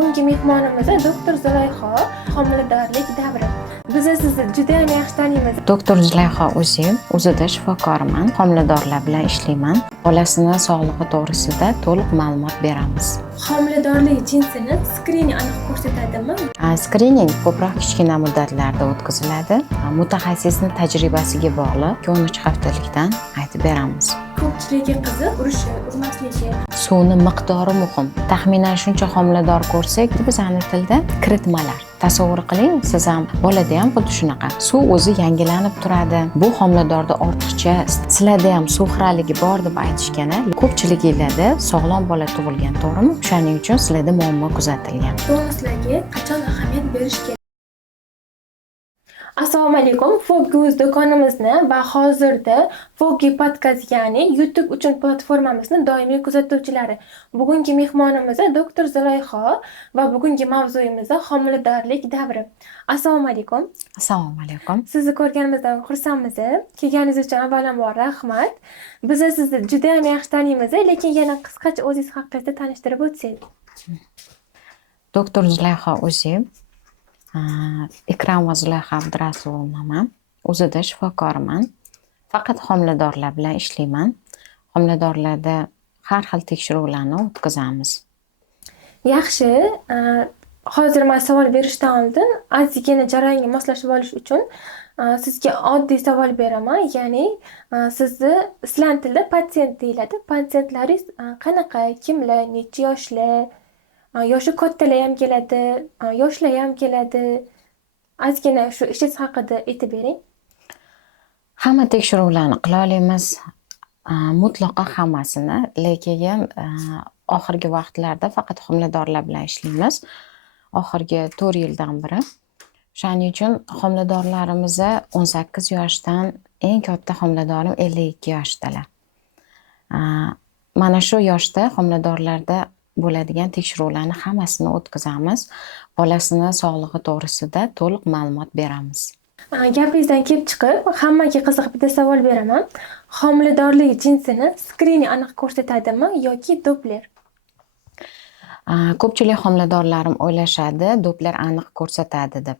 Bugungi mehmonimiz doktor Zulayho, homiladorlik davri. Biz sizni juda ham yaxshi taniymiz. Doktor Zulayho o'zida shifokorman, homiladorlar bilan ishlayman. Bolasini sog'lig'i to'g'risida to'liq ma'lumot beramiz. Homiladorlik jinsini skrining aniq ko'rsatadimi? Skrining ko'proq kichkina muddatlarda o'tkaziladi. Mutaxassisni tajribasiga bog'liq 13 haftalikdan aytib beramiz. Ko'pchiligi qiziq urmasligi. Suvni miqdori muhim. Taxminan shuncha homilador ko'rsak, bizning tilda kiritmalar. Tasavvur qiling, siz ham bolada ham xuddi shunaqa. Suv o'zi yangilanib turadi. Bu homiladorda ortiqcha sizlarda ham suv xiraligi bor deb aytishgani. Ko'pchiligingizda sog'lom bola tug'ilgan, to'g'rimi? Shuning uchun sizlarda muammo kuzatilgan. Tonuslarga qachon ahamiyat berish kerak? Assalomu alaykum. Focus do'konimizni va hozirda Focus podcast, ya'ni YouTube uchun platformamizni doimiy kuzatuvchilari. Bugungi mehmonimiz doktor Zulayho va bugungi mavzuyimiz homiladorlik davri. Assalomu alaykum. Assalomu alaykum. Sizni ko'rganimizdan xursandmiz. Kelganingiz uchun avvalambor rahmat. Biz sizni juda ham yaxshi taniymiz, lekin yana qisqacha o'zingiz haqingizda tanishtirib o'tsangiz. Doktor Zulayho Ikramova Zulayho Abdurasulovaman. O'zida shifokorman. Faqat homiladorlar bilan ishlayman. Homiladorlarda har xil tekshiruvlarni o'tkazamiz. Yaxshi. Hozir men savol berishdan oldin ozgina jarayonga moslashib olish uchun sizga oddiy savol beraman. Ya'ni sizlar tilda patsient deyiladi. Patsientlaringiz qanaqa, kimlar, necha yoshlar? Yoshi kattalar ham keladi, yoshlar ham keladi. Ozgina shu ishingiz haqida aytib bering. Hamma tekshiruvlarni qila olamiz. Mutlaqo hammasini, lekin oxirgi vaqtlarda faqat homiladorlar bilan ishlaymiz. Oxirgi 4 yildan beri. Shuning uchun homiladorlarimiz 18 yoshdan, eng katta homiladorim 52 yoshdalar. Mana shu yoshda homiladorlarda bo'ladigan tekshiruvlarni hammasini o'tkazamiz. Bolasini sog'lig'i to'g'risida to'liq ma'lumot beramiz. Gapingizdan kelib chiqib, hammaga qiziq bitta savol beraman. Homiladorlik jinsini skrining aniq ko'rsatadimi yoki Doppler? Ko'pchilik homiladorlarim o'ylashadi, Doppler aniq ko'rsatadi deb.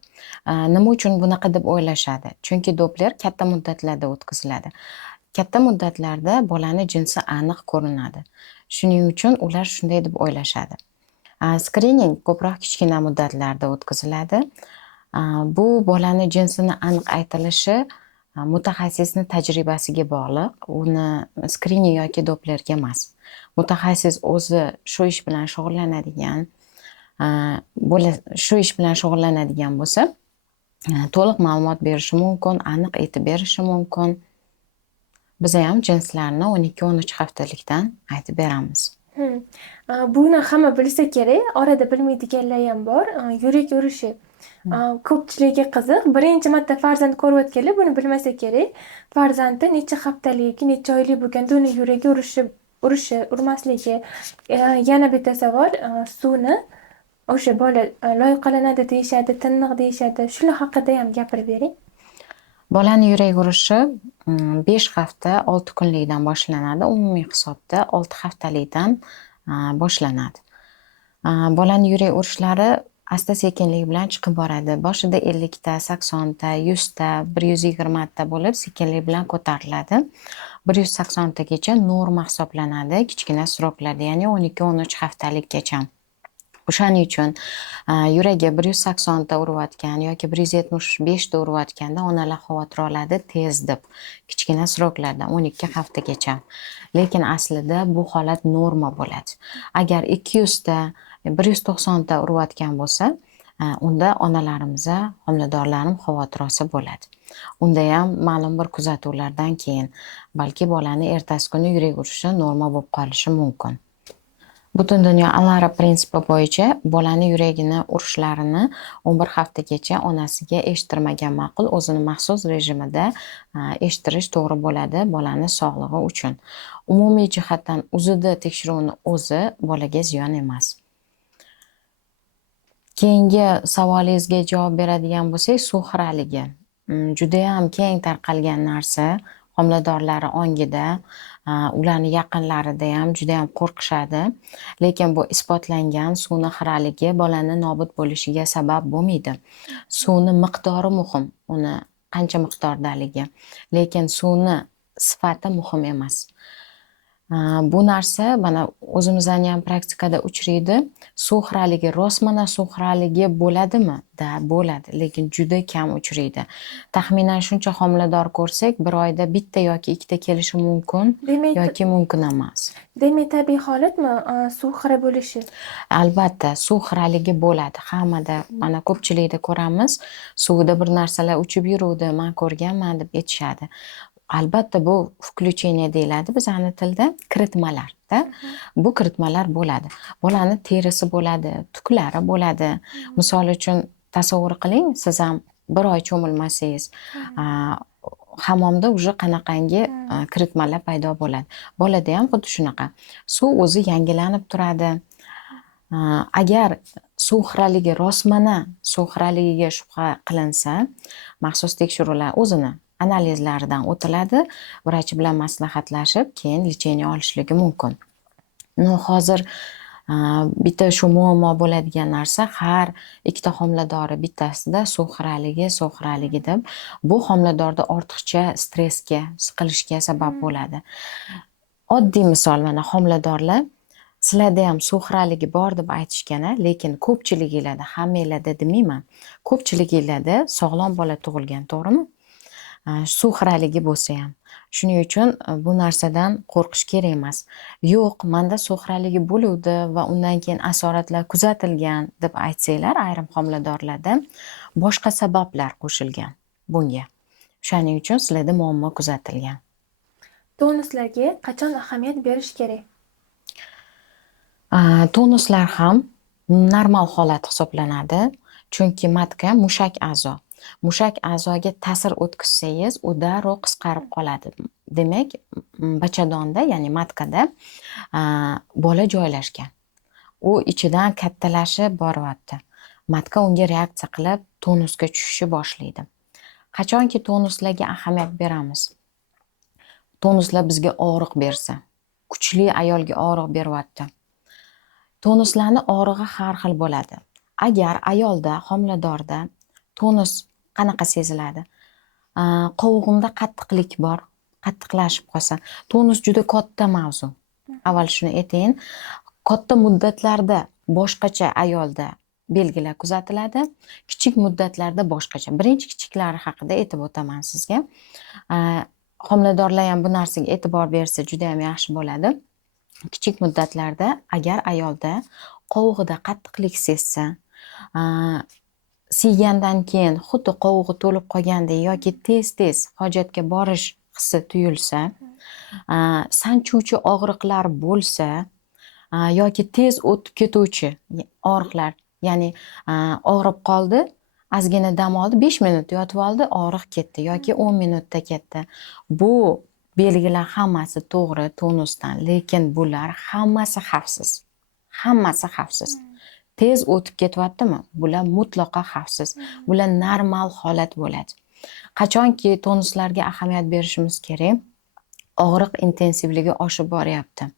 Nima uchun bunaqa deb o'ylashadi? Chunki Doppler katta muddatlarda o'tkaziladi. Katta muddatlarda bolani jinsi aniq ko'rinadi. Shuning uchun ular shunday deb o'ylashadi. Skrining ko'proq kichkina muddatlarda o'tkaziladi. Bu bolani jinsini aniq aytilishi mutaxassisni tajribasiga bog'liq. Uni skrining yoki Dopplerga emas. Mutaxassis o'zi shu ish bilan shug'ullanadigan bo'lsa, to'liq ma'lumot berishi mumkin, aniq aytib berishi mumkin. Biz ham jinslarni 12-13 haftalikdan aytib beramiz. Buni hamma bilsa kerak, orada bilmaydiganlar ham bor. Yurak urishi. Ko'pchiligiga qiziq. Birinchi marta farzand ko'rayotganlar buni bilmasa kerak. Farzandi necha haftalik, necha oylik bo'lganda uni yuragi urmasligi. Yana bitta savol, suvni o'sha bola loyqalanadi deyishadi, tiniq deyishadi. Shular haqida ham gapirib bering. Bolani yurak urishi 5 hafta 6 kunlikdan boshlanadi. Umumiy hisobda 6 haftalikdan boshlanadi. Bolani yurak urishlari asta-sekinlik bilan chiqib boradi. Boshida 50 ta, 80 ta, 100 ta, 120 ta bo'lib sekinlik bilan ko'tariladi. 180 tagacha norma hisoblanadi kichkina sroklarda, ya'ni 12-13 haftalikgacha. O'shaning uchun yuragi 180 ta urayotgan yoki 175 ta urayotganda onalar xavotir oladi tez deb, kichkina sroklarda 12 haftagacha. Lekin aslida bu holat norma bo'ladi. Agar 200 ta, 190 ta urayotgan bo'lsa, unda onalarimiz, homiladorlarim xavotir olsa bo'ladi. Unda ham ma'lum bir kuzatuvlardan keyin balki bolani ertasi kuni yurak urishi norma bo'lib qolishi mumkin. Butun dunyo Alara prinsipi bo'yicha bolani yuragini urishlarini 11 haftagacha onasiga eshittirmagan ma'qul. O'zini maxsus rejimida eshittirish to'g'ri bo'ladi bolani sog'lig'i uchun. Umumiy jihatdan uzidi tekshiruvni o'zi bolaga ziyon emas. Keyingi savolingizga javob beradigan bo'lsak, suv xiraligi. Juda ham keng tarqalgan narsa. homiladorlari ongida, ularni yaqinlarida ham juda ham qo'rqishadi. Lekin bu isbotlangan suvni xiraligi bolani nobud bo'lishiga sabab bo'lmaydi. Suvni miqdori muhim, uni qancha miqdordaligi. Lekin suvni sifati muhim emas. Bu narsa mana o'zimizdan ham praktikada uchraydi. Suv xiraligi, rostmana suv xiraligi bo'ladimi? Da, bo'ladi, lekin juda kam uchraydi. Taxminan shuncha homilador ko'rsak, bir oyda bitta yoki ikkita kelishi mumkin yoki mumkin emas. Demak, tabiiy holatmi suv xira bo'lishi? Albatta, suv xiraligi bo'ladi. Hammada, mana ko'pchilikda ko'ramiz, suvda bir narsalar uchib yuruvdi, men ko'rganman deb aytishadi. Albatta, bu включение deyiladi bizani tilda, kiritmalarda. Bu kiritmalar bo'ladi. Bolani terisi bo'ladi, tuklari bo'ladi. Misol uchun tasavvur qiling, siz ham bir oy cho'milmasangiz, hammomda уже qanaqangi kiritmalar paydo bo'ladi. Bolada ham xuddi shunaqa. Suv o'zi yangilanib turadi. Agar suv xiraligi rostmana suv xiraligiga shubha qilinsa, maxsus tekshiruvlar o'zini analizlaridan o'tiladi, vrach bilan maslahatlashib, keyin lecheniya olishligi mumkin. Hozir bitta shu muammo bo'ladigan narsa, har ikkita homiladori bittasida suv xiraligi deb, bu homiladorda ortiqcha stressga, siqilishga sabab bo'ladi. Oddiy misol, mana homiladorlar sizlarda ham suv xiraligi bor deb aytishgan, lekin ko'pchiliginglarda, hammanglarda demayman, ko'pchiliginglarda sog'lom bola tug'ilgan, to'g'rimi? Suv xiraligi bo'lsa ham. Shuning uchun bu narsadan qo'rqish kerak emas. Yo'q, menda suv xiraligi bo'luvdi va undan keyin asoratlar kuzatilgan deb aytsanglar, ayrim homiladorlarda boshqa sabablar qo'shilgan bunga. Shuning uchun sizlarda muammo kuzatilgan. Tonuslarga qachon ahamiyat berish kerak? Tonuslar ham normal holat hisoblanadi, chunki matka mushak a'zo. Mushak a'zoga ta'sir o'tkazsangiz, u darrov qisqarib qoladi. Demak, bachadonda, ya'ni matkada bola joylashgan. U ichidan kattalashib boryapti. Matka unga reaksiya qilib, tonusga tushishni boshlaydi. Qachonki tonuslarga ahamiyat beramiz? Tonuslar bizga og'riq bersa, kuchli ayolga og'riq beryapti. Tonuslarning og'rig'i har xil bo'ladi. Agar ayolda, homiladorda tonus qanaqa seziladi? Qovug'imda qattiqlik bor, qattiqlashib qolsa. Tonus juda katta mavzu. Avval shuni aytayin, katta muddatlarda boshqacha ayolda belgilar kuzatiladi, kichik muddatlarda boshqacha. Birinchi kichiklari haqida aytib o'taman sizga. Homiladorlar ham bu narsaga e'tibor bersa juda ham yaxshi bo'ladi. Kichik muddatlarda agar ayolda qovug'ida qattiqlik sezsa, siygandan keyin xuddi qovug'i to'lib qolgandek yoki tez-tez hojatga borish hissi tuyulsa, sanchuvchi og'riqlar bo'lsa, yoki tez o'tib ketuvchi og'riqlar, ya'ni og'rib qoldi, ozgina dam oldi, 5 minut yotib oldi, og'riq ketdi yoki 10 minutda ketdi. Bu belgilar hammasi to'g'ri tonusdan, lekin bular hammasi xavfsiz. Hammasi xavfsiz. Tez o'tib ketyaptimi? Bular mutlaqo xavfsiz. Bular normal holat bo'ladi. Qachonki tonuslarga ahamiyat berishimiz kerak, og'riq intensivligi oshib boryapti.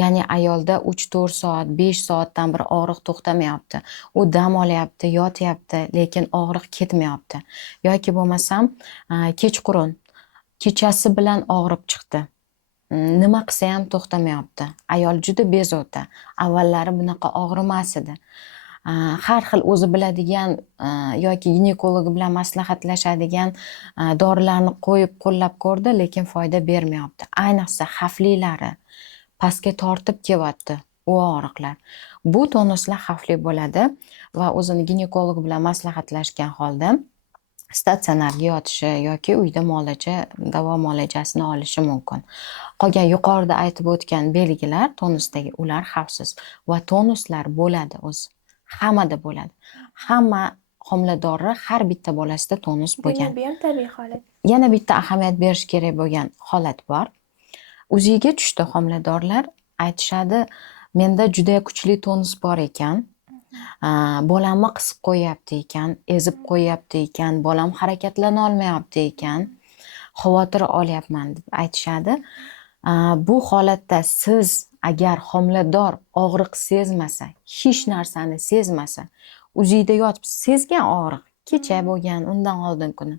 Ya'ni ayolda 3-4 soat, 5 soatdan bir og'riq to'xtamayapti. U dam olyapti, yotyapti, lekin og'riq ketmayapti. Yoki bo'lmasam, kechqurun kechasi bilan og'rib chiqdi. Nima qilsa ham to'xtamayapti. Ayol juda bezovta. Avvallari bunaqa og'rimas edi. Har xil o'zi biladigan yoki ginekologi bilan maslahatlashadigan dorilarni qo'yib qo'llab ko'rdi, lekin foyda bermayapti. Ayniqsa xavflilari pastga tortib kelyapti u og'riqlar. Bu tonuslar xavfli bo'ladi va o'zini ginekologi bilan maslahatlashgan holda statsionarga yotishi yoki uyda davo muolajasini olishi mumkin. Qolgan yuqorida aytib o'tgan belgilar tonusdagi, ular xavfsiz va tonuslar bo'ladi o'zi. Hammada bo'ladi. Hamma homiladorlar har bitta bolasida tonus bo'lgan. Bu ham tabiiy holat. Yana bitta ahamiyat berish kerak bo'lgan holat bor. O'ziga tushdi homiladorlar, aytishadi, menda juda kuchli tonus bor ekan. Bolamni qisib qo'yapti ekan, ezib qo'yapti ekan, bolam harakatlana olmayapti ekan. xavotir olyapman deb aytishadi. Bu holatda siz agar homilador og'riq sezmasa, hech narsani sezmasa, UZIda yotib sezgan og'riq kecha bo'lgan, undan oldin kuni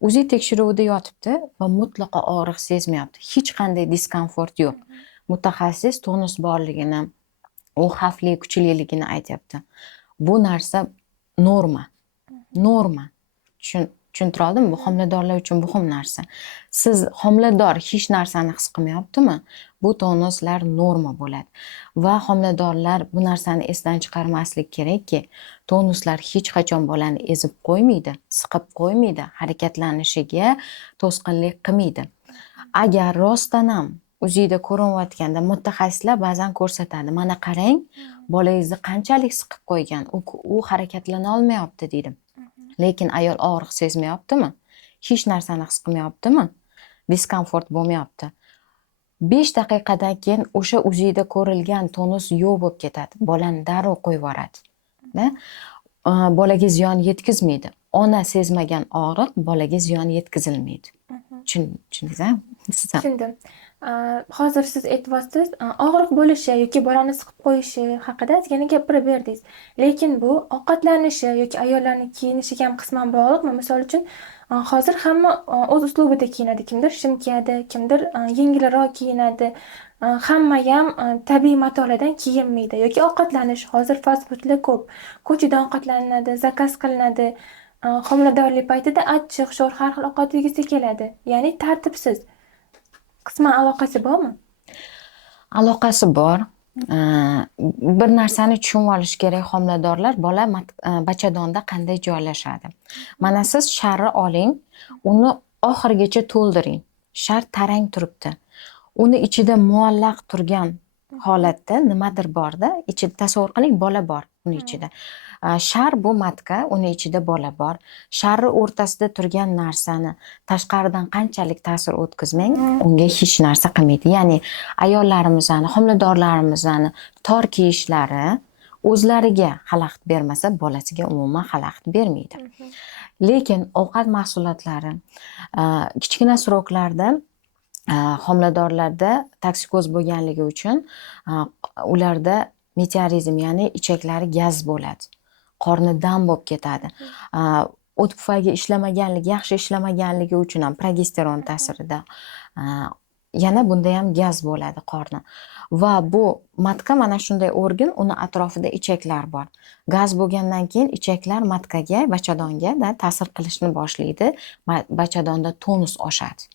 UZI tekshiruvida yotibdi va mutlaqo og'riq sezmayapti. Hech qanday diskomfort yo'q. Mutaxassis tonus borligini, u xavfli kuchliligini aytyapti. Bu narsa norma. Tushuntira oldimmi? Bu homiladorlar uchun muhim narsa. Siz homilador hech narsani his qilmayaptimi? Bu tonuslar norma bo'ladi. Va homiladorlar bu narsani esdan chiqarmaslik kerakki, tonuslar hech qachon bolani ezib qo'ymaydi, siqib qo'ymaydi, harakatlanishiga to'sqinlik qilmaydi. Agar rostdan ham UZIda ko'rinayotganda mutaxassislar ba'zan ko'rsatadi. Mana qarang, bolangizni qanchalik siqib qo'ygan, u harakatlana olmayapti deydi. Lekin ayol og'riq sezmayaptimi? Hech narsani his qilmayaptimi? Diskomfort bo'lmayapti. 5 daqiqadan keyin o'sha UZIda ko'rilgan tonus yo'q bo'lib ketadi. Bolani darrov qo'yib yuboradi. Bolaga ziyon yetkazmaydi. Ona sezmagan og'riq bolaga ziyon yetkazilmaydi. Tushundingizmi? Tushundim. Hozir siz aytyapsiz, og'riq bo'lishi yoki bolani siqib qo'yishi haqida yana gapirib berdingiz. Lekin bu ovqatlanishi yoki ayollarning kiyinishiga ham qisman bog'liqmi? Misol uchun, hozir hamma o'z uslubida kiyinadi. Kimdir shim kiyadi, kimdir yengilroq kiyinadi. Hamma ham tabiiy matolardan kiyinmaydi yoki ovqatlanish. Hozir fast foodlar ko'p. Ko'chada ovqatlanadi, zakaz qilinadi. Homiladorlik paytida achchiq, sho'r har xil ovqat yegisi keladi. Ya'ni tartibsiz. Qisman aloqasi bormi? Aloqasi bor. Bir narsani tushunib olish kerak homiladorlar, bola bachadonda qanday joylashadi. Mana siz sharni oling, uni oxirigacha to'ldiring. Shar tarang turibdi. Uni ichida muallaq turgan holatda nimadir borda, ichida tasavvur qiling, bola bor uni ichida. Shar bu matka, uni ichida bola bor. Sharni o'rtasida turgan narsani tashqaridan qanchalik ta'sir o'tkazmang, unga hech narsa qilmaydi. Ya'ni ayollarimizni, homiladorlarimizni tor kiyishlari o'zlariga xalaqit bermasa, bolasiga umuman xalaqit bermaydi. Lekin ovqat mahsulotlari kichkina sroklarda homiladorlarda toksikoz bo'lganligi uchun ularda meteorizm, ya'ni ichaklari gaz bo'ladi. Qorni dam bo'lib ketadi. O't pufaygi yaxshi ishlamaganligi uchun ham progesteron ta'sirida yana bunda ham gaz bo'ladi qorni. Va bu matka mana shunday organ, uni atrofida ichaklar bor. Gaz bo'lgandan keyin ichaklar matkaga, bachadonga ta'sir qilishni boshlaydi. Bachadonda tonus oshadi.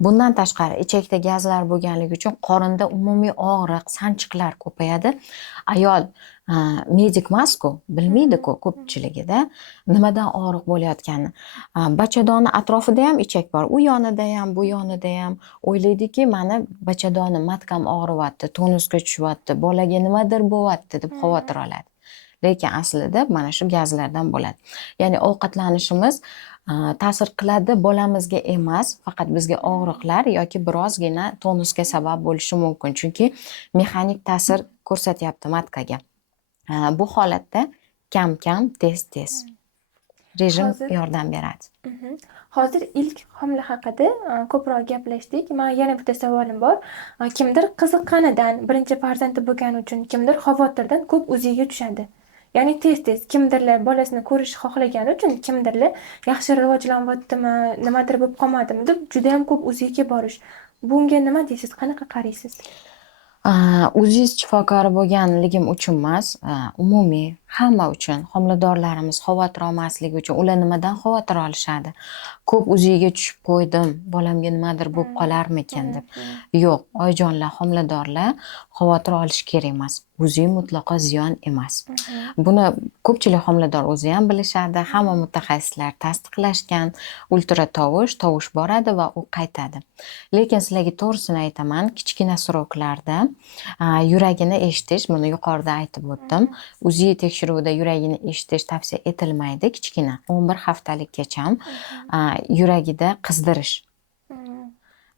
Bundan tashqari ichakda gazlar bo'lganligi uchun qorinda umumiy og'riq, sanchiqlar ko'payadi. Ayol medik emas-ku, bilmaydi-ku ko'pchiligida nimadan og'riq bo'layotganini. Bachadoni atrofida ham ichak bor. U yonida ham, bu yonida ham o'ylaydiki, mana bachadoni matkam og'riyapti, tonusga tushyapti, bolaga nimadir bo'lyapti deb xavotir oladi. Lekin aslida mana shu gazlardan bo'ladi. Ya'ni ovqatlanishimiz ta'sir qiladi bolamizga emas, faqat bizga og'riqlar yoki birozgina tonusga sabab bo'lishi mumkin. Chunki mexanik ta'sir ko'rsatyapti matkaga. Bu holatda kam-kam, tez-tez rejim yordam beradi. Hozir ilk homila haqida ko'proq gaplashdik. Men yana bitta savolim bor. Kimdir qiziqqanidan, birinchi farzandi bo'lgani uchun, kimdir xavotirdan ko'p UZIga tushadi. Ya'ni tez-tez kimdirlar bolasini ko'rish xohlagani uchun, kimdirlar yaxshi rivojlanyaptimi, nimadir bo'lib qolmadimi deb juda ham ko'p UZIga borish. Bunga nima deysiz? Qanaqa qaraysiz? UZI shifokori bo'lganligim uchun emas, umumiy hamma uchun, homiladorlarimiz xavotir olmasligi uchun. Ular nimadan xavotir olishadi? Ko'p UZIga tushib qo'ydim, bolamga nimadir bo'lib qolarmikin deb. Yo'q, oyijonlar, homiladorlar xavotir olish kerak emas. UZI mutlaqo ziyon emas. Buni ko'pchilik homilador o'zi ham bilishadi, hamma mutaxassislar tasdiqlashgan. Tovush boradi va u qaytadi. Lekin sizlarga to'g'risini aytaman, kichkina sroklarda yuragini eshitish, buni yuqorida aytib o'tdim. UZI tekshiruvida yuragini eshitish tavsiya etilmaydi, kichkina 11 haftalikgacha yuragida qizdirish.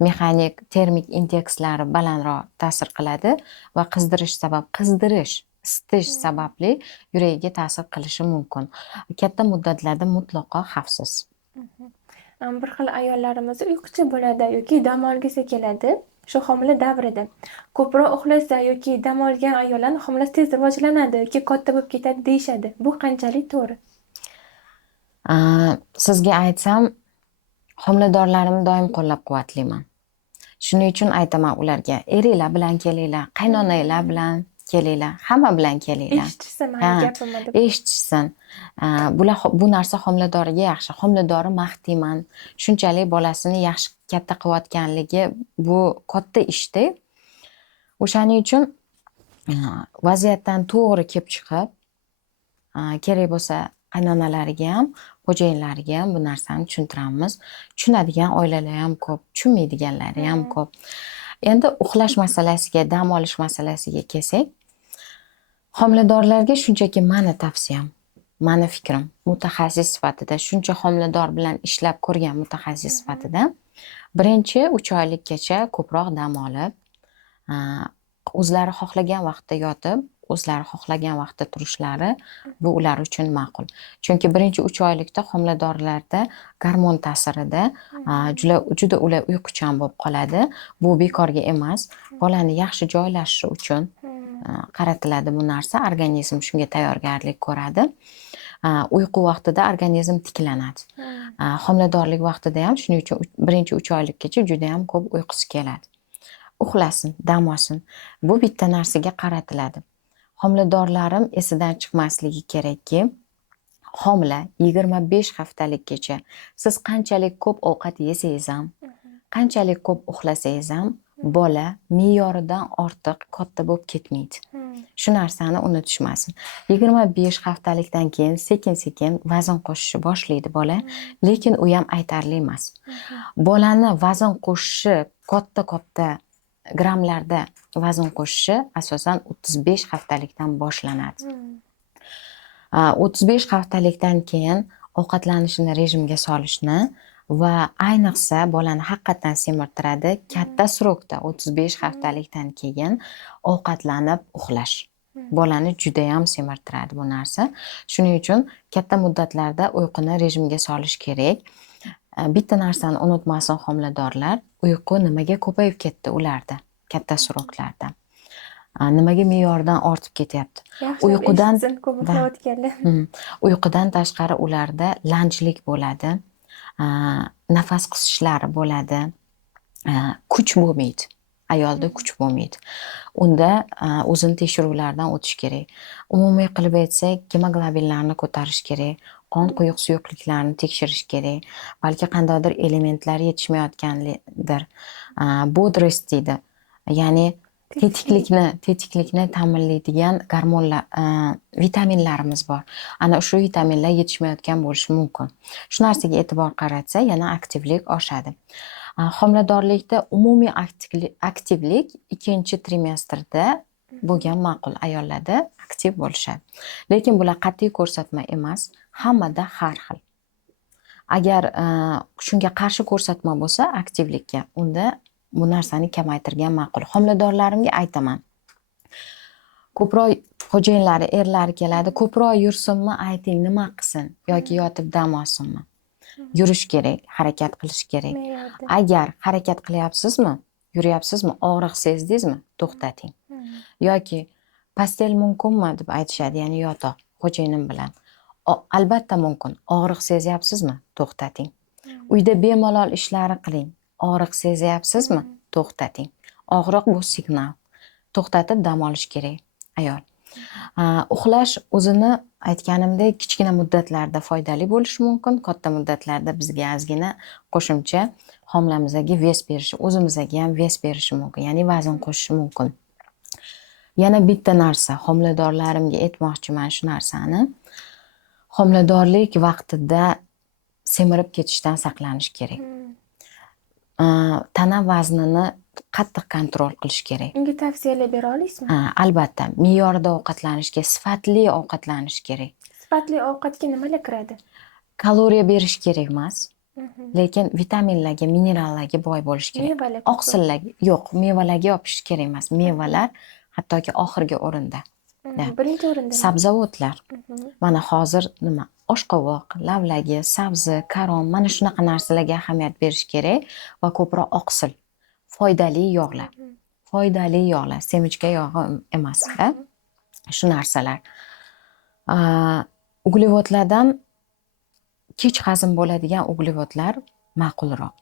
Mexanik, termik indekslari balandroq ta'sir qiladi va isitish sababli yuragiga ta'sir qilishi mumkin. Katta muddatlarda mutlaqo xavfsiz. Bir xil ayollarimiz uyquchi bo'ladi yoki dam olgisi keladi. Shu homila davrida ko'proq uxlasa yoki dam olgan ayollarni homilasi tez rivojlanadi yoki katta bo'lib ketadi deyishadi. Bu qanchalik to'g'ri? Sizga aytsam, homiladorlarimni doim qo'llab-quvvatlayman. Shuning uchun aytaman ularga, eringlar bilan kelinglar, qaynonanglar bilan kelinglar, hamma bilan kelinglar. Eshitishsa Ha, mani gapimni deb. eshitishsin. Bu narsa homiladoriga yaxshi. Homiladori maqtayman. Shunchalik bolasini yaxshi katta qilayotganligi bu katta ishda. O'shaning uchun vaziyatdan to'g'ri kelib chiqib, kerak bo'lsa qaynonalariga ham, xo'jayinlariga ham bu narsani tushuntiramiz. Tushunadigan oilalar ham ko'p, tushunmaydiganlari ham ko'p. Endi uxlash masalasiga, dam olish masalasiga kelsak, homiladorlarga shunchaki mani tavsiyam, mani fikrim, mutaxassis sifatida, shuncha homilador bilan ishlab ko'rgan mutaxassis sifatida, birinchi 3 oylikgacha ko'proq dam olib, o'zlari xohlagan vaqtda yotib, o'zlari xohlagan vaqtda turishlari bu ular uchun ma'qul. Chunki birinchi 3 oylikda homiladorlarda gormon ta'sirida juda ular uyquchan bo'lib qoladi. Bu bekorga emas, bolani yaxshi joylashishi uchun qaratiladi bu narsa. Organizm shunga tayyorgarlik ko'radi. Uyqu vaqtida organizm tiklanadi. Homiladorlik vaqtida ham shuning uchun birinchi 3 oylikgacha juda ham ko'p uyqusi keladi. Uxlasin, dam olsin. Bu bitta narsaga qaratiladi. Homiladorlarim esidan chiqmasligi kerakki, homila 25 haftalikgacha siz qanchalik ko'p ovqat yesangiz ham, qanchalik ko'p uxlasangiz ham, bola me'yoridan ortiq katta bo'lib ketmaydi. Shu narsani unutishmasin. 25 haftalikdan keyin sekin-sekin vazn qo'shishni boshlaydi bola, lekin u ham aytarli emas. Bolani vazn qo'shishi katta grammlarda vazn qo'shishi asosan 35 haftalikdan boshlanadi. 35 haftalikdan keyin ovqatlanishini rejimga solishni va ayniqsa bolani haqiqatan semirtiradi, katta srokda 35 haftalikdan keyin ovqatlanib uxlash. Bolani juda ham semirtiradi bu narsa. Shuning uchun katta muddatlarda uyquni rejimga solish kerak. Bitta narsani unutmasin homiladorlar, uyqu nimaga ko'payib ketdi ularda, katta sroklarda. Nimaga me'yordan ortib ketyapti? Uyqudan tashqari ularda lanjlik bo'ladi, nafas qisishlari bo'ladi, kuch bo'lmaydi. Ayolda kuch bo'lmaydi. Unda o'zini tekshiruvlardan o'tish kerak. Umumiy qilib aytsak, gemoglobinlarni ko'tarish kerak, qon quyuq suyuqliklarini tekshirish kerak, balki qandaydir elementlar yetishmayotgandir. Bodrost deydi. Ya'ni tetiklikni ta'minlaydigan gormonlar, vitaminlarimiz bor. Ana shu vitaminlar yetishmayotgan bo'lishi mumkin. Shu narsaga e'tibor qaratsa, yana aktivlik oshadi. Homiladorlikda umumiy aktivlik 2-trimestrda bo'lgan ma'qul, ayollarda aktiv bo'lishadi. Lekin bular qat'iy ko'rsatma emas, hammada har xil. Agar shunga qarshi ko'rsatma bo'lsa aktivlikka, unda bu narsani kamaytirgan ma'qul. Homiladorlarimga aytaman. Ko'proq xo'jayinlari, erlari keladi, ko'proq yursinmi, ayting, nima qilsin yoki yotib dam olsinmi? Yurish kerak, harakat qilish kerak. Agar harakat qilyapsizmi, yuryapsizmi, og'riq sezdingizmi, to'xtating. Yoki pastel mumkinmi deb aytishadi, ya'ni yotoq xo'jayinim bilan. Albatta mumkin. Og'riq sezyapsizmi, to'xtating. Uyda bemalol ishlar qiling. Og'riq sezyapsizmi, to'xtating. Og'riq bu signal. To'xtatib dam olish kerak ayol. Uxlash o'zini aytganimdek kichkina muddatlarda foydali bo'lishi mumkin, katta muddatlarda bizga ozgina qo'shimcha homilamizga ves berishi, o'zimizga ham ves berishi mumkin, ya'ni vazn qo'shishi mumkin. Yana bitta narsa, homiladorlarimga aytmoqchiman shu narsani. Homiladorlik vaqtida semirib ketishdan saqlanish kerak. Tana vaznini qattiq kontrol qilish kerak. Unga tavsiyalar bera olasizmi? Albatta, me'yorida ovqatlanishga, sifatli ovqatlanish kerak. Sifatli ovqatga nimalar kiradi? Kaloriya berish kerak emas, lekin vitaminlarga, minerallarga boy bo'lish kerak. Mevalar. Oqsillarga, yo'q, mevalarga yopish kerak emas. Mevalar hattoki oxirgi o'rinda. Birinchi o'rinda. Sabzavotlar. Mana hozir nima? oshqovoq, lavlagi, sabzi, karom mana shunaqa narsalarga ahamiyat berish kerak va ko'proq oqsil, foydali yog'lar. Foydali yog'lar, semichka yog'i emas, shu narsalar. Uglevodlardan kech hazm bo'ladigan uglevodlar ma'qulroq.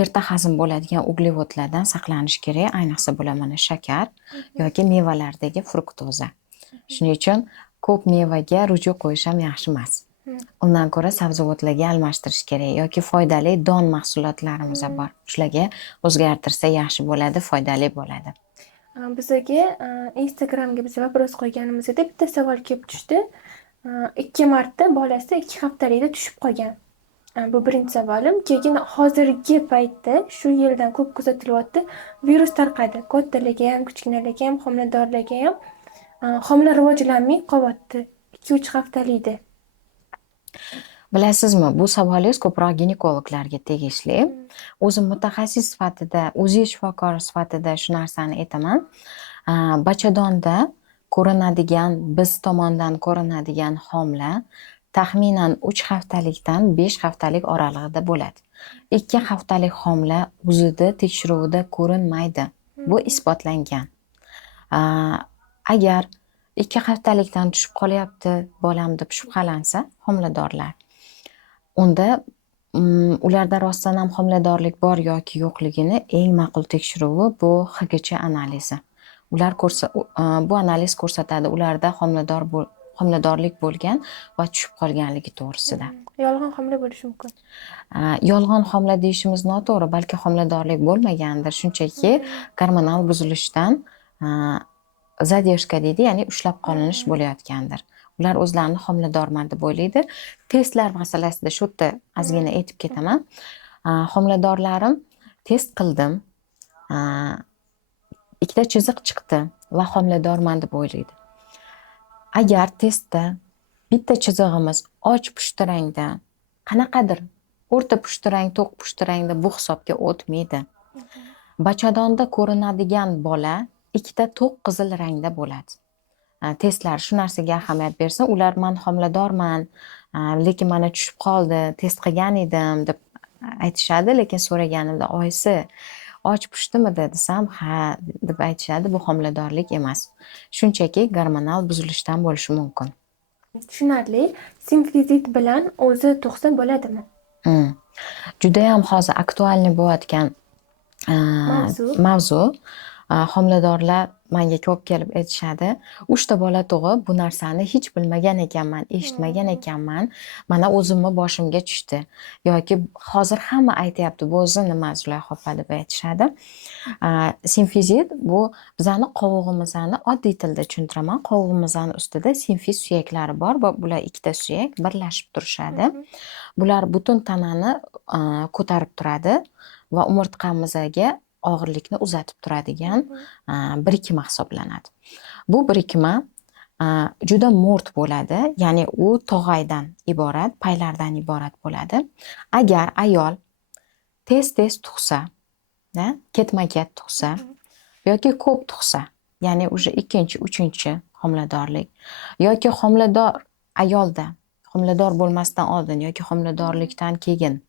Erta hazm bo'ladigan uglevodlardan saqlanish kerak, ayniqsa bular mana shakar yoki mevalardagi fruktoza. Shuning uchun ko'p mevaga ruju qo'yish ham yaxshi emas. Undan ko'ra sabzavotlarga almashtirish kerak yoki foydali don mahsulotlarimiz bor. Shularga o'zgartirsa yaxshi bo'ladi, foydali bo'ladi. Bizaga Instagramga biz vobros qo'yganimizda bitta savol kelib tushdi. 2 marta bolasi 2 haftalikda tushib qolgan. Bu birinchi savolim. Keyin hozirgi paytda shu yildan ko'p kuzatilyapti, virus tarqadi. Kattalarga ham, kichkinalarga ham, homiladorlarga ham homila rivojlanmay qolyapti 2-3 haftalikda. Bilasizmi, bu savolingiz ko'proq ginekologlarga tegishli. O'zim mutaxassis sifatida, o'zi shifokor sifatida shu narsani aytaman. Bachadonda ko'rinadigan, biz tomondan ko'rinadigan homila taxminan 3 haftalikdan 5 haftalik oralig'ida bo'ladi. 2 haftalik homila o'zida tekshiruvda ko'rinmaydi. Bu isbotlangan. Agar 2 haftalikdan tushib qolyapti bolam deb shubhalansa homiladorlar, unda ularda rostdan ham homiladorlik bor yoki yo'qligini eng ma'qul tekshiruvi bu HGC analizi. Bu analiz ko'rsatadi ularda homiladorlik bo'lgan va tushib qolganligi to'g'risida. Yolg'on homila bo'lishi mumkin. Yolg'on homila deyishimiz noto'g'ri, balki homiladorlik bo'lmagandir, shunchaki gormonal buzilishdan zadержка deydi, ya'ni ushlab qolinish bo'layotgandir. Ular o'zlarini homiladorman deb o'ylaydi. Testlar masalasida shu yerda ozgina aytib ketaman. Homiladorlarim test qildim. 2 ta chiziq chiqdi va homiladorman deb o'ylaydi. Agar testda bitta chizig'imiz och pushti rangda, qanaqadir o'rta pushti rang, to'q pushti rangda bu hisobga o'tmaydi. Bachadonda ko'rinadigan bola 2 ta to'q qizil rangda bo'ladi. Testlar shu narsaga ahamiyat bersin. Ular men homiladorman, lekin mana tushib qoldi, test qilgan edim deb aytishadi, lekin so'raganimda oyisi och pushdimidi desam, ha deb aytishadi. Bu homiladorlik emas. Shunchaki gormonal buzilishdan bo'lishi mumkin. Tushunarli. Simfizit bilan o'zi tug'sa bo'ladimi? Juda ham hozir aktualniy bo'layotgan mavzu. Homiladorlar menga ko'p kelib aytishadi, 3 ta bola tug'ib bu narsani hech bilmagan ekanman, eshitmagan ekanman, mana o'zimni boshimga tushdi yoki hozir hamma aytyapti, bu o'zi nima Zulayho opa deb aytishadi. Simfizit bu bizani qovog'imizni, oddiy tilda tushuntiraman, qovog'imizni ustida simfiz suyaklari bor va bular 2 ta suyak birlashib turishadi. Bular butun tanani ko'tarib turadi va umurtqamizga og'irlikni uzatib turadigan birikma hisoblanadi. Bu birikma juda mo'rt bo'ladi, ya'ni u tog'aydan iborat, paylardan iborat bo'ladi. Agar ayol tez-tez tug'sa, ketma-ket tug'sa yoki ko'p tug'sa, ya'ni o'sha 2-3 homiladorlik yoki homilador ayolda homilador bo'lmasdan oldin yoki homiladorlikdan keyin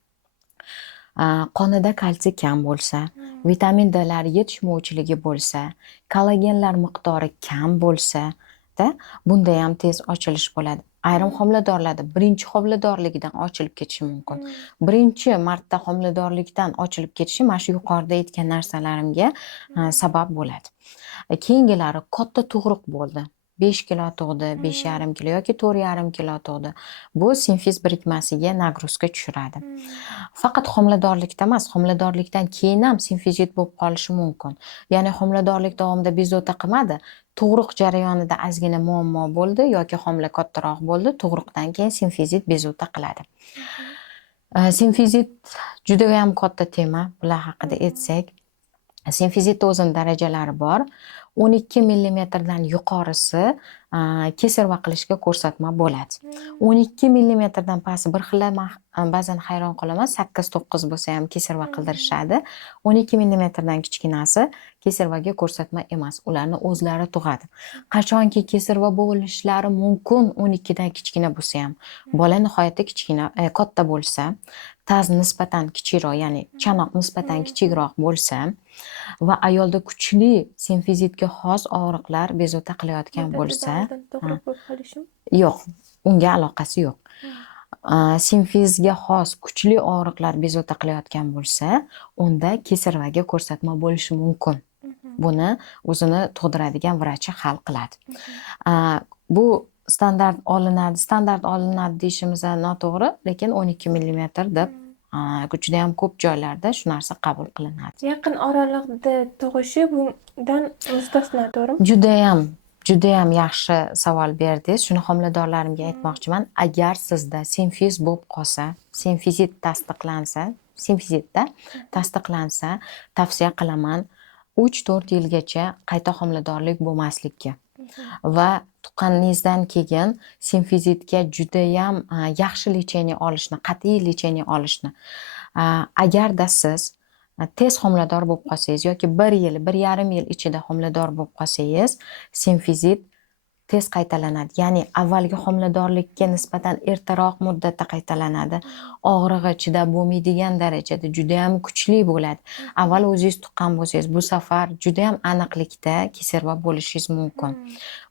qonida kalsiy kam bo'lsa, vitamin D'lar yetishmovchiligi bo'lsa, kollagenlar miqdori kam bo'lsa, bunda ham tez ochilish bo'ladi. Ayrim homiladorlarda birinchi homiladorligidan ochilib ketishi mumkin. Birinchi marta homiladorlikdan ochilib ketishi mana shu yuqorida aytgan narsalarimga sabab bo'ladi. Keyingilari katta tug'ruq bo'ldi. 5 kilo tug'di, 5,5 kilo yoki 4,5 kilo tug'di. Bu simfiz birikmasiga nagruzka tushiradi. Faqat homiladorlikda emas, homiladorlikdan keyin ham simfizit bo'lib qolishi mumkin. Ya'ni homiladorlik davomida bezovta qilmadi, tug'ruq jarayonida ozgina muammo bo'ldi yoki homila kattaroq bo'ldi, tug'ruqdan keyin simfizit bezovta qiladi. Simfizit juda ham katta tema, bular haqida aytsak. Simfizitda o'zining darajalari bor. 12 mm dan yuqorisi keserva qilishga ko'rsatma bo'ladi. 12 millimetrdan pasti bir xil ba'zan hayron qolaman, 8-9 bo'lsa ham keserva qildirishadi. 12 millimetrdan kichkinasi keservaga ko'rsatma emas, ularni o'zlari tug'adi. Qachonki keserva bo'lishlari mumkin 12 dan kichkina bo'lsa ham, bola nihoyatda kichkina, katta bo'lsa, taz nisbatan kichikroq, ya'ni chanoq nisbatan kichikroq bo'lsa va ayolda kuchli simfizitga xos og'riqlar bezovta qilayotgan bo'lsa, to'g'ri bo'lib qolishi. yo'q, unga aloqasi yo'q. Simfizga xos kuchli og'riqlar bezovta qilayotgan bo'lsa, unda keservaga ko'rsatma bo'lishi mumkin. Buni o'zini tug'diradigan vrachi hal qiladi. Bu standart olinadi deyishimiz noto'g'ri, lekin 12 millimetr deb juda ham ko'p joylarda shu narsa qabul qilinadi. Yaqin oraliqda tug'ishi bundan mustasno, to'g'rimi? Juda ham yaxshi savol berdingiz. Shuni homiladorlarimga aytmoqchiman. Agar sizda simfiz bo'lib qolsa, simfizitda tasdiqlansa, tavsiya qilaman 3-4 yilgacha qayta homiladorlik bo'lmaslikka. Va tuqqaningizdan keyin simfizitga juda ham yaxshi lecheniya olishni, qat'iy lecheniya olishni. Agarda siz tez homilador bo'lib qolsangiz yoki 1 yil, 1,5 yil ichida homilador bo'lib qolsangiz, simfizit tez qaytalanadi. Ya'ni avvalgi homiladorlikka nisbatan ertaroq muddatda qaytalanadi. Og'rig'i chidab bo'lmaydigan darajada juda ham kuchli bo'ladi. Avval o'zingiz tuqqan bo'lsangiz, bu safar juda ham aniqlikda keserva bo'lishingiz mumkin.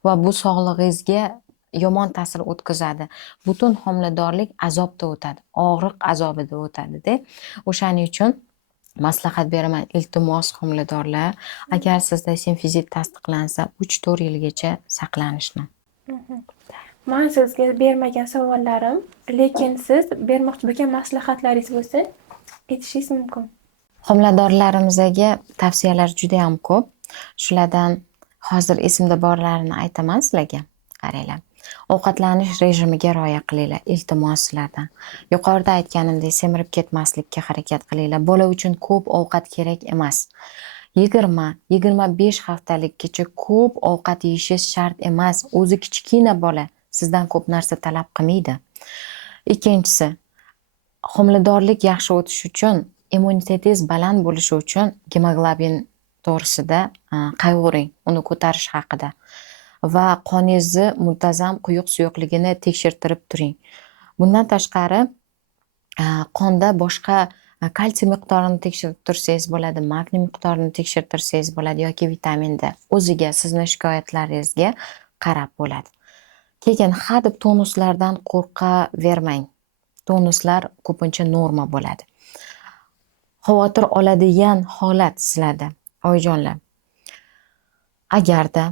Va bu sog'lig'ingizga yomon ta'sir o'tkazadi. Butun homiladorlik azobda o'tadi, og'riq azobida o'tadi-da. O'shaning uchun maslahat beraman, iltimos homiladorlar, agar sizda simfizit tasdiqlansa 3-4 yilgacha saqlanishni. Men sizga bermagan savollarim, lekin siz bermoqchi bo'lgan maslahatlaringiz bo'lsa, aytishingiz mumkin. Homiladorlarimizga tavsiyalar juda ham ko'p. Shulardan hozir esimda borlarini aytaman sizlarga. Qaranglar. Ovqatlanish rejimiga rioya qilinglar, iltimos sizlardan. Yuqorida aytganimdek, semirib ketmaslikka harakat qilinglar. Bola uchun ko'p ovqat kerak emas. 20-25 haftalikgacha ko'p ovqat yeyishingiz shart emas. O'zi kichkina bola sizdan ko'p narsa talab qilmaydi. Ikkinchisi, homiladorlik yaxshi o'tishi uchun, immunitetingiz baland bo'lishi uchun gemoglobin to'g'risida qayg'uring, uni ko'tarish haqida. Va qoningizni muntazam quyuq suyuqligini tekshirtirib turing. Bundan tashqari, qonda boshqa kalsiy miqdorini tekshirib tursangiz bo'ladi, magniy miqdorini tekshirtirsangiz bo'ladi yoki vitamin D. O'ziga, sizni shikoyatlaringizga qarab bo'ladi. Keyin hadeb tonuslardan qo'rqavermang. Tonuslar ko'pincha norma bo'ladi. Xavotir oladigan holat sizlarda, oyijonlar. Agarda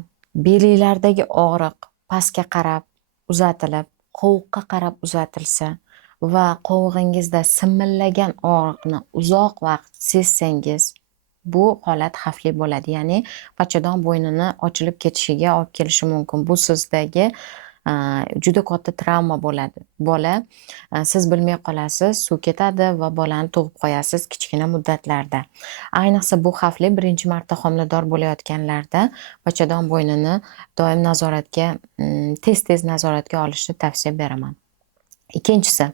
belinglardagi og'riq pastga qarab uzatilib, qovuqqa qarab uzatilsa va qovug'ingizda simillagan og'riqni uzoq vaqt sezsangiz, bu holat xavfli bo'ladi. Ya'ni bachadon bo'ynini ochilib ketishiga olib kelishi mumkin. Bu sizdagi juda katta travma bo'ladi. Bola, siz bilmay qolasiz, suv ketadi va bolani tug'ib qo'yasiz kichkina muddatlarda. Ayniqsa bu xavfli birinchi marta homilador bo'layotganlarda bachadon bo'ynini doim nazoratga, tez-tez nazoratga olishni tavsiya beraman. Ikkinchisi,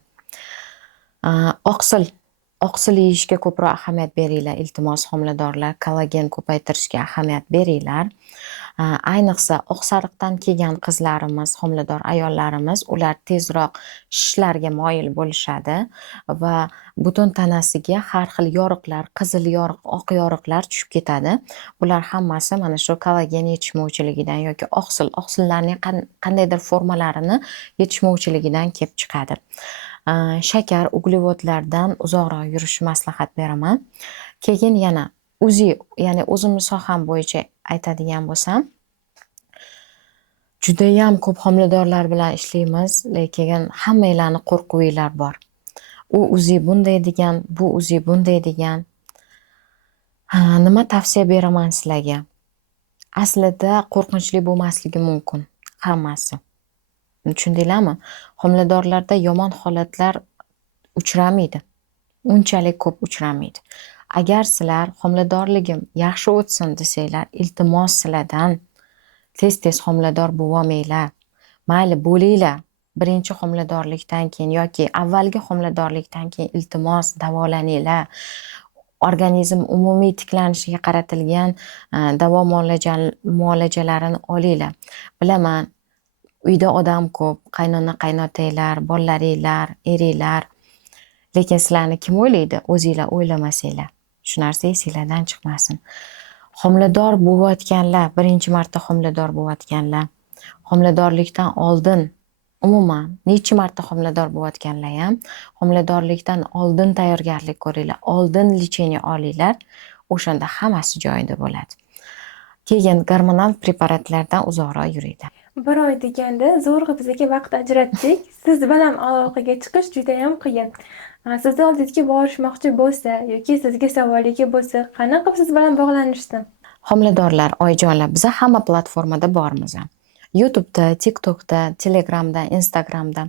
oqsil yeyishga ko'proq ahamiyat beringlar, iltimos homiladorlar, kollagen ko'paytirishga ahamiyat beringlar. Ayniqsa oqsariqdan kelgan qizlarimiz, homilador ayollarimiz, ular tezroq shishlarga moyil bo'lishadi va butun tanasiga har xil yoriqlar, qizil yoriq, oq yoriqlar tushib ketadi. Bular hammasi mana shu kollagen yetishmovchiligidan yoki oqsillarning qandaydir formalarini yetishmovchiligidan kelib chiqadi. Shakar, uglevodlardan uzoqroq yurishni maslahat beraman. Keyin yana ya'ni o'zimning soham bo'yicha aytadigan bo'lsam, juda ham ko'p homiladorlar bilan ishlaymiz, lekin hammanglarning qo'rquvinglar bor. U uzi bunday degan, bu uzi bunday degan. Nima tavsiya beraman sizlarga? Aslida qo'rqinchli bo'lmasligi mumkin hammasi. Tushundinglarmi? Homiladorlarda yomon holatlar uchramaydi. Unchalik ko'p uchramaydi. Agar sizlar homiladorligim yaxshi o'tsin desanglar, iltimos sizlardan tez homilador bo'lolmanglar. Mayli bo'linglar. Birinchi homiladorlikdan keyin yoki avvalgi homiladorlikdan keyin iltimos davolaninglar. Organizm umumiy tiklanishiga qaratilgan davo muolajalarini olinglar. Bilaman, uyda odam ko'p, qaynona qaynotanglar, bolalaringlar, eringlar. Lekin sizlarni kim o'ylaydi? O'zinglar o'ylamasanglar. Shu narsa esinglardan chiqmasin. Homilador bo'layotganlar, birinchi marta homilador bo'layotganlar, homiladorlikdan oldin umuman necha marta homilador bo'layotganlar ham homiladorlikdan oldin tayyorgarlik ko'ringlar, oldin lecheniya olinglar, o'shanda hammasi joyida bo'ladi. Keyin gormonal preparatlardan uzoqroq yuringlar. Bir oy deganda zo'rg'a bizga vaqt ajratdik. Siz bilan aloqaga chiqish juda ham qiyin. Sizni oldingizga borishmoqchi bo'lsa yoki sizga savolligi bo'lsa, qanaqa siz bilan bog'lanishsin? Homiladorlar, oyijonlar, biz hamma platformada bormiz. YouTube'da, TikTok'da, Telegram'da, Instagram'da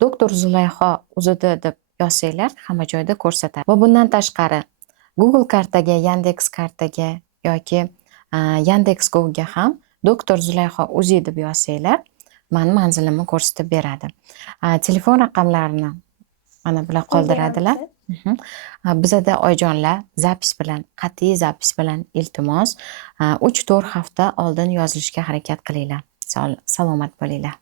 doktor Zulayho UZD deb yozsanglar, hamma joyda ko'rsatadi. Va bundan tashqari Google kartaga, Yandex kartaga yoki Yandex Go'ga ham doktor Zulayho UZI deb yozsanglar, meni manzilimni ko'rsatib beradi. Telefon raqamlarini mana bular qoldiradilar. Bizada oyijonlar zapis bilan, qat'iy zapis bilan iltimos 3-4 hafta oldin yozilishga harakat qilinglar. Salomat bo'linglar.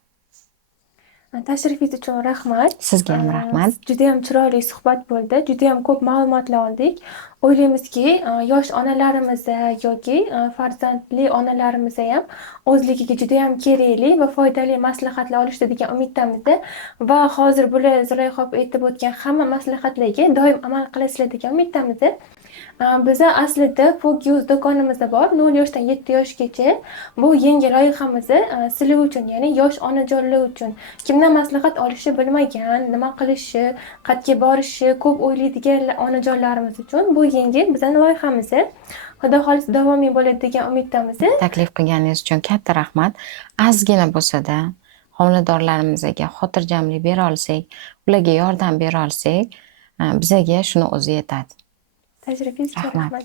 Tashrifingiz uchun rahmat. Sizga ham rahmat. Juda ham chiroyli suhbat bo'ldi. Juda ham ko'p ma'lumotlar oldik. O'ylaymizki, yosh onalarimiz yoki farzandli onalarimiz ham o'zligiga juda ham kerakli va foydali maslahatlar olishdi degan umiddamiz. Va hozir bular Zulayho aytib o'tgan hamma maslahatlarga doim amal qilasizlar degan umiddamiz. Biza aslida Fogyuz do'konimizda bor, 0 yoshdan 7 yoshgacha. Bu yangi loyihamiz sizlar uchun, ya'ni yosh onajonlar uchun. Kimdan maslahat olishi bilmagan, nima qilishi, qayerga borishi ko'p o'ylaydigan onajonlarimiz uchun bu yangi bizning loyihamiz. Xudo xolisa davomiy bo'ladi degan umiddamiz. Taklif qilganingiz uchun katta rahmat. Ozgina bo'lsa-da homiladorlarimizga xotirjamlik bera olsak, ularga yordam bera olsak, bizga shuni o'zi yetadi. Tajribangiz uchun rahmat.